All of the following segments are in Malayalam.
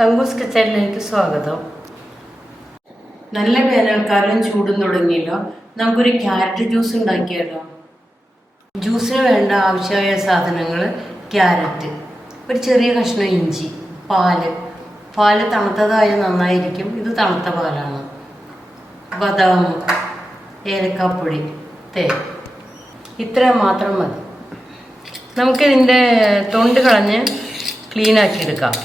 തങ്കൂസ് കിച്ചണിലേക്ക് സ്വാഗതം. നല്ല വേനൽക്കാലം ചൂടും തുടങ്ങിയല്ലോ. നമുക്കൊരു ക്യാരറ്റ് ജ്യൂസ് ഉണ്ടാക്കിയാലോ. ജ്യൂസിന് വേണ്ട ആവശ്യമായ സാധനങ്ങൾ: ക്യാരറ്റ്, ഒരു ചെറിയ കഷ്ണം ഇഞ്ചി, പാല് തണുത്തതായ നന്നായിരിക്കും. ഇത് തണുത്ത പാലാണ്. ബദാം, ഏലക്കാപ്പൊടി, തേൻ, ഇത്ര മാത്രം മതി. നമുക്കിതിൻ്റെ തൊണ്ട് കളഞ്ഞ് ക്ലീനാക്കി എടുക്കാം.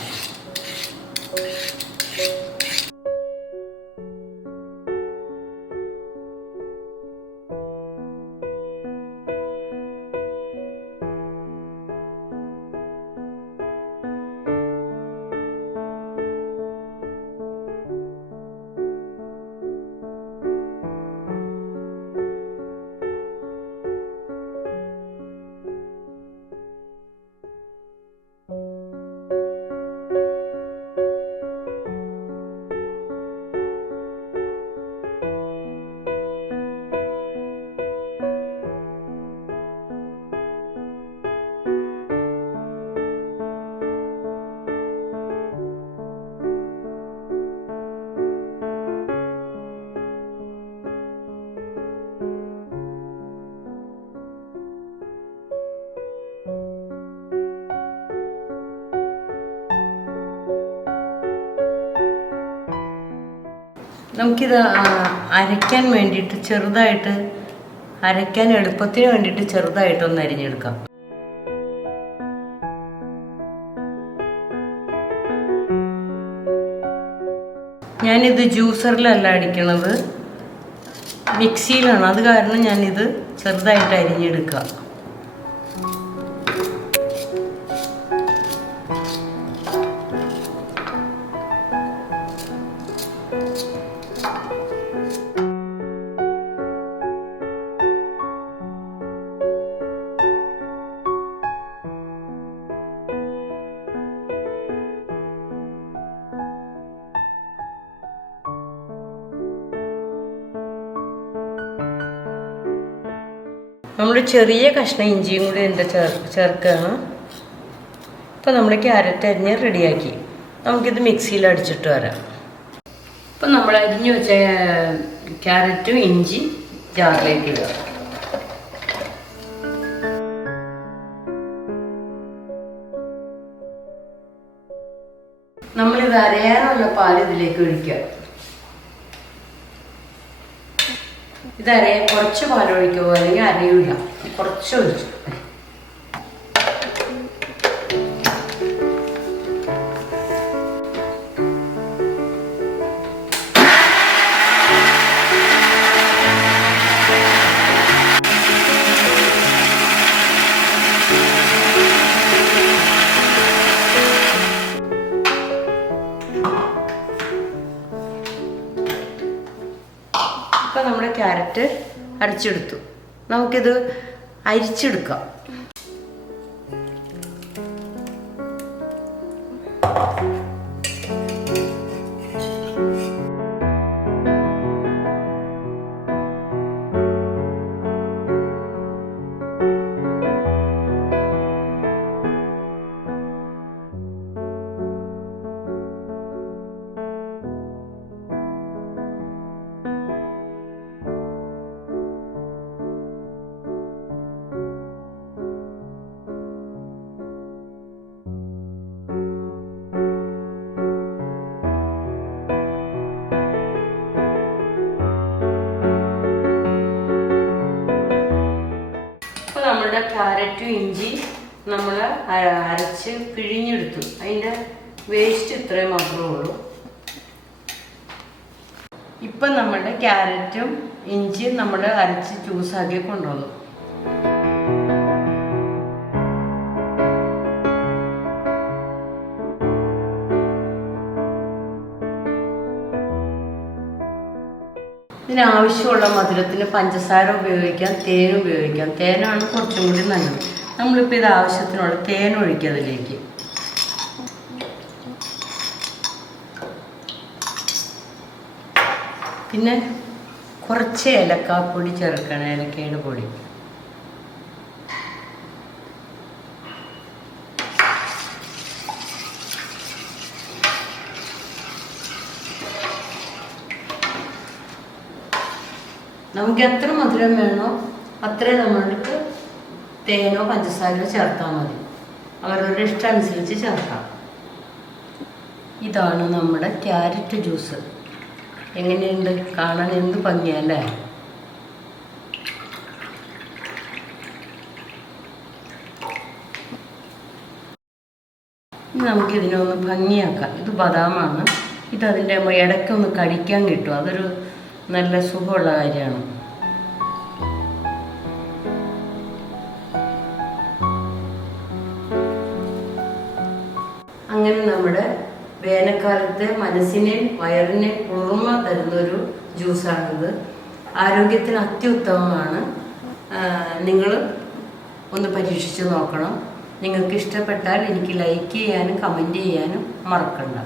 നമുക്കിത് അരയ്ക്കാൻ വേണ്ടിയിട്ട് അരയ്ക്കാൻ എളുപ്പത്തിന് വേണ്ടിയിട്ട് ചെറുതായിട്ടൊന്ന് അരിഞ്ഞെടുക്കാം. ഞാനിത് ജ്യൂസറിലല്ല അടിക്കണത്, മിക്സിയിലാണ്. അത് കാരണം ഞാനിത് ചെറുതായിട്ട് അരിഞ്ഞെടുക്കാം. നമ്മൾ ചെറിയ കഷ്ണം ഇഞ്ചിയും കൂടി ചേർക്കുകയാണ്. ഇപ്പോൾ നമ്മൾ ക്യാരറ്റ് അരിഞ്ഞ് റെഡിയാക്കി. നമുക്കിത് മിക്സിയിൽ അടിച്ചിട്ട് വരാം. ഇപ്പം നമ്മൾ അരിഞ്ഞു വെച്ച ക്യാരറ്റും ഇഞ്ചി ജാറിലേക്ക് ഇടുക. നമ്മളിത് അരയാനുള്ള പാൽ ഇതിലേക്ക് ഒഴിക്കുക. കുറച്ച് പാലൊഴിക്കുമോ, അല്ലെങ്കിൽ അരയൂല, കുറച്ച് ഒഴിച്ചു. ഇപ്പം നമ്മുടെ ക്യാരറ്റ് അരച്ചെടുത്തു. നമുക്കിത് അരിച്ചെടുക്കാം. നമ്മളുടെ ക്യാരറ്റും ഇഞ്ചി നമ്മൾ അരച്ച് പിഴിഞ്ഞെടുത്തു. അതിൻ്റെ വേസ്റ്റ് ഇത്രയും മാത്രമേ ഉള്ളൂ. ഇപ്പം നമ്മളുടെ ക്യാരറ്റും ഇഞ്ചിയും നമ്മൾ അരച്ച് ജ്യൂസാക്കി കൊണ്ടുവന്നു. ഇതിനാവശ്യമുള്ള മധുരത്തിന് പഞ്ചസാര ഉപയോഗിക്കാം, തേൻ ഉപയോഗിക്കാം. തേനാണ് കുറച്ചും കൂടി നല്ലത്. നമ്മളിപ്പോൾ ഇത് ആവശ്യത്തിനുള്ള തേൻ ഒഴിക്കുക അതിലേക്ക്. പിന്നെ കുറച്ച് ഏലക്കാപ്പൊടി ചേർക്കണം, ഏലക്കയുടെ പൊടി. നമുക്ക് എത്ര മധുരം വേണോ അത്രയും നമ്മൾക്ക് തേനോ പഞ്ചസാരയോ ചേർത്താൽ മതി. അവരവരുടെ ഇഷ്ടം അനുസരിച്ച് ചേർക്കാം. ഇതാണ് നമ്മുടെ ക്യാരറ്റ് ജ്യൂസ്. എങ്ങനെയുണ്ട്? കാണാൻ എന്ത് ഭംഗിയല്ലേ? നമുക്കിതിനൊന്ന് ഭംഗിയാക്കാം. ഇത് ബദാമാണ്. ഇതതിൻ്റെ ഇടയ്ക്കൊന്ന് കടിക്കാൻ കിട്ടും. അതൊരു നല്ല സുഖമുള്ള കാര്യമാണ്. അങ്ങനെ നമ്മുടെ വേനൽക്കാലത്തെ മനസ്സിനെ വയറിനെ കുളിർമ തരുന്നൊരു ജ്യൂസാണിത്. ആരോഗ്യത്തിന് അത്യുത്തമമാണ്. നിങ്ങൾ ഒന്ന് പരീക്ഷിച്ച് നോക്കണം. നിങ്ങൾക്ക് ഇഷ്ടപ്പെട്ടാൽ എനിക്ക് ലൈക്ക് ചെയ്യാനും കമൻറ്റ് ചെയ്യാനും മറക്കണ്ട.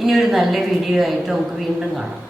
ഇനി ഒരു നല്ല വീഡിയോ ആയിട്ട് നമുക്ക് വീണ്ടും കാണാം.